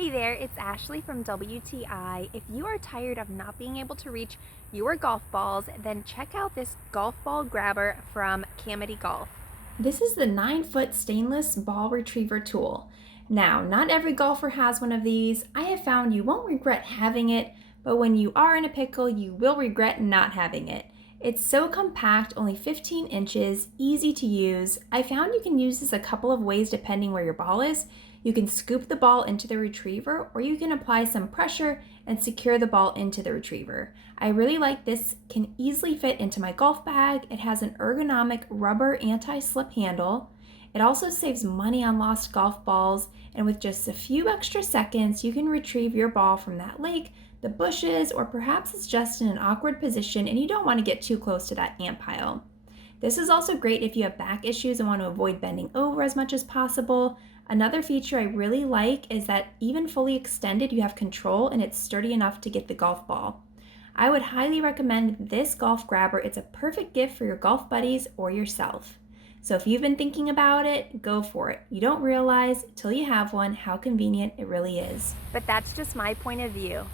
Hey there, it's Ashley from WTI. If you are tired of not being able to reach your golf balls, then check out this golf ball grabber from Kamitty Golf. This is the 9-foot stainless ball retriever tool. Now, not every golfer has one of these. I have found you won't regret having it, but when you are in a pickle, you will regret not having it. It's so compact, only 15 inches, easy to use. I found you can use this a couple of ways depending where your ball is. You can scoop the ball into the retriever, or you can apply some pressure and secure the ball into the retriever. I really like this, can easily fit into my golf bag. It has an ergonomic rubber anti-slip handle. It also saves money on lost golf balls, and with just a few extra seconds, you can retrieve your ball from that lake, the bushes, or perhaps it's just in an awkward position and you don't want to get too close to that ant pile. This is also great if you have back issues and want to avoid bending over as much as possible. Another feature I really like is that even fully extended, you have control and it's sturdy enough to get the golf ball. I would highly recommend this golf grabber. It's a perfect gift for your golf buddies or yourself. So if you've been thinking about it, go for it. You don't realize till you have one how convenient it really is. But that's just my point of view.